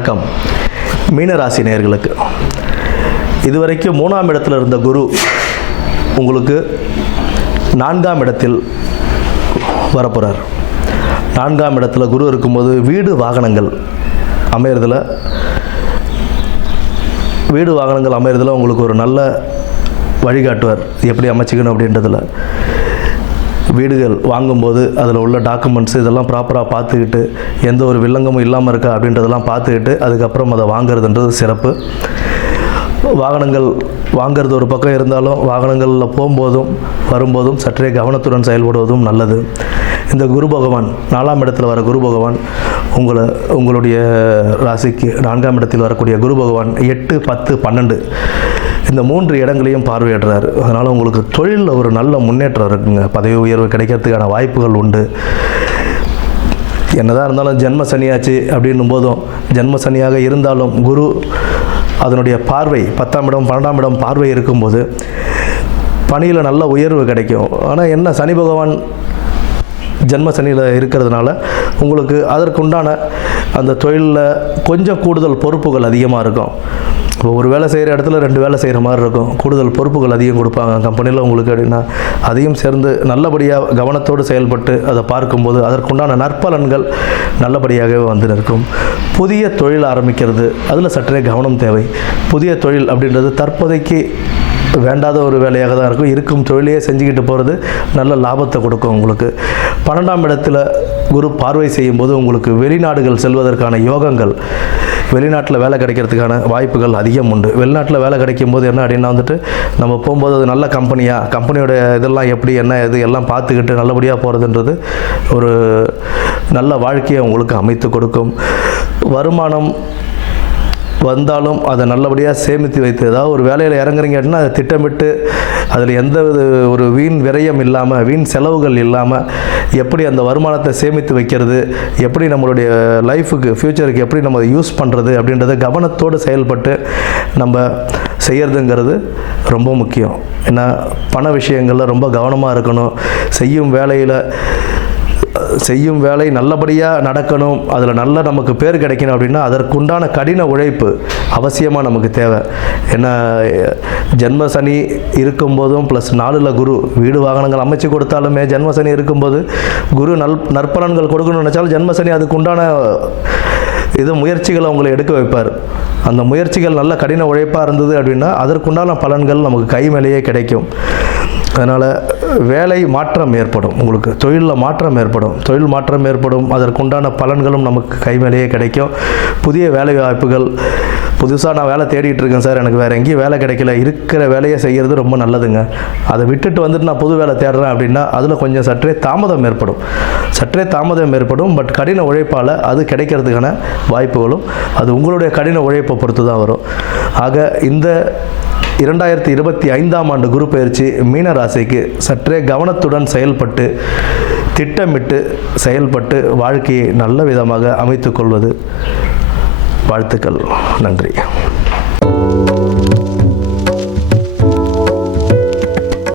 வணக்கம். மீனராசி நேயர்களுக்கு இதுவரைக்கும் 3ஆம் இடத்தில் இருந்த குரு உங்களுக்கு 4ஆம் இடத்தில் வரப்போகிறார். 4ஆம் இடத்துல குரு இருக்கும்போது வீடு வாகனங்கள் அமையறதுல உங்களுக்கு ஒரு நல்ல வழிகாட்டுவார். எப்படி அமைச்சிக்கணும் அப்படின்றதில் வீடுகள் வாங்கும்போது அதில் உள்ள டாக்குமெண்ட்ஸ் இதெல்லாம் ப்ராப்பராக பார்த்துக்கிட்டு எந்த ஒரு வில்லங்கமும் இல்லாமல் இருக்கா அப்படின்றதெல்லாம் பார்த்துக்கிட்டு அதுக்கப்புறம் அதை வாங்கிறதுன்றது சிறப்பு. வாகனங்கள் வாங்கிறது ஒரு பக்கம் இருந்தாலும் வாகனங்களில் போகும்போதும் வரும்போதும் சற்றே கவனத்துடன் செயல்படுவதும் நல்லது. இந்த குரு பகவான் 4ஆம் இடத்தில் வர குரு பகவான் உங்களுடைய ராசிக்கு 4ஆம் இடத்தில் வரக்கூடிய குரு பகவான் 8, 10, 12 இந்த 3 இடங்களையும் பார்வையிடுறாரு. அதனால் உங்களுக்கு தொழிலில் ஒரு நல்ல முன்னேற்றம் இருக்குங்க. பதவி உயர்வு கிடைக்கிறதுக்கான வாய்ப்புகள் உண்டு. என்னதான் இருந்தாலும் ஜென்ம சனியாச்சு அப்படின்னும் போதும் ஜென்ம சனியாக இருந்தாலும் குரு அதனுடைய பார்வை 10ஆம் இடம் 12ஆம் இடம் பார்வை இருக்கும்போது பணியில் நல்ல உயர்வு கிடைக்கும். ஆனால் என்ன சனி பகவான் ஜென்ம சனியில் இருக்கிறதுனால உங்களுக்கு அதற்குண்டான அந்த தொழிலில் கொஞ்சம் கூடுதல் பொறுப்புகள் அதிகமாக இருக்கும். இப்போ ஒரு வேலை செய்கிற இடத்துல 2 வேலை செய்கிற மாதிரி இருக்கும். கூடுதல் பொறுப்புகள் அதிகம் கொடுப்பாங்க கம்பெனியில் உங்களுக்கு அப்படின்னா அதையும் சேர்ந்து நல்லபடியாக கவனத்தோடு செயல்பட்டு அதை பார்க்கும்போது அதற்குண்டான நற்பலன்கள் நல்லபடியாகவே வந்து நிற்கும். புதிய தொழில் ஆரம்பிக்கிறது அதில் சற்றே கவனம் தேவை. புதிய தொழில் அப்படின்றது தற்போதைக்கு வேண்டாத ஒரு வேலையாக தான் இருக்கும் தொழிலையே செஞ்சுக்கிட்டு போகிறது நல்ல லாபத்தை கொடுக்கும். உங்களுக்கு 12ஆம் இடத்துல குரு பார்வை செய்யும்போது உங்களுக்கு வெளிநாடுகள் செல்வதற்கான யோகங்கள், வெளிநாட்டில் வேலை கிடைக்கிறதுக்கான வாய்ப்புகள் அதிகம் உண்டு. வெளிநாட்டில் வேலை கிடைக்கும் போது என்ன அப்படின்னா நம்ம போகும்போது அது நல்ல கம்பெனியோட இதெல்லாம் எப்படி என்ன இது எல்லாம் பார்த்துக்கிட்டு நல்லபடியாக போகிறதுன்றது ஒரு நல்ல வாழ்க்கையை உங்களுக்கு அமைத்து கொடுக்கும். வருமானம் வந்தாலும் அதை நல்லபடியாக சேமித்து வைத்து ஏதாவது ஒரு வேலையில் இறங்குறீங்க அப்படின்னா அதை திட்டமிட்டு அதில் எந்த ஒரு வீண் விரயம் இல்லாமல் வீண் செலவுகள் இல்லாமல் எப்படி அந்த வருமானத்தை சேமித்து வைக்கிறது, எப்படி நம்மளுடைய லைஃபுக்கு ஃப்யூச்சருக்கு எப்படி நம்ம அதை யூஸ் பண்ணுறது அப்படின்றத கவனத்தோடு செயல்பட்டு நம்ம செய்கிறதுங்கிறது ரொம்ப முக்கியம். ஏன்னா பண விஷயங்களில் ரொம்ப கவனமாக இருக்கணும். செய்யும் வேலை நல்லபடியாக நடக்கணும், அதில் நல்ல நமக்கு பேர் கிடைக்கணும் அப்படின்னா அதற்குண்டான கடின உழைப்பு அவசியமாக நமக்கு தேவை. ஏன்னா ஜென்ம சனி இருக்கும்போதும் +4ல் குரு வீடு வாகனங்கள் அமைச்சு கொடுத்தாலுமே ஜென்ம சனி இருக்கும்போது குரு நற்பலன்கள் கொடுக்கணும்னு நினச்சாலும் ஜென்ம சனி அதுக்குண்டான முயற்சிகளை உங்களை எடுக்க வைப்பார். அந்த முயற்சிகள் நல்ல கடின உழைப்பாக இருந்தது அப்படின்னா அதற்குண்டான பலன்கள் நமக்கு கை மேலேயே கிடைக்கும். அதனால் வேலை மாற்றம் ஏற்படும், உங்களுக்கு தொழிலில் மாற்றம் ஏற்படும். அதற்குண்டான பலன்களும் நமக்கு கை மேலேயே கிடைக்கும். புதிய வேலை வாய்ப்புகள், புதுசாக நான் வேலை தேடிட்டு இருக்கேன் சார், எனக்கு வேறு எங்கேயும் வேலை கிடைக்கல, இருக்கிற வேலையை செய்கிறது ரொம்ப நல்லதுங்க. அதை விட்டுட்டு வந்துட்டு நான் புது வேலை தேடுறேன் அப்படின்னா அதில் கொஞ்சம் சற்றே தாமதம் ஏற்படும். பட் கடின உழைப்பால் அது கிடைக்கிறதுக்கான வாய்ப்புகளும் அது உங்களுடைய கடின உழைப்பை பொறுத்து தான் வரும். ஆக இந்த 2025ஆம் ஆண்டு குரு பயிற்சி மீன ராசிக்கு சற்றே கவனத்துடன் செயல்பட்டு திட்டமிட்டு செயல்பட்டு வாழ்க்கையை நல்ல விதமாக அமைத்துக் கொள்வது வாழ்த்துக்கள். நன்றி.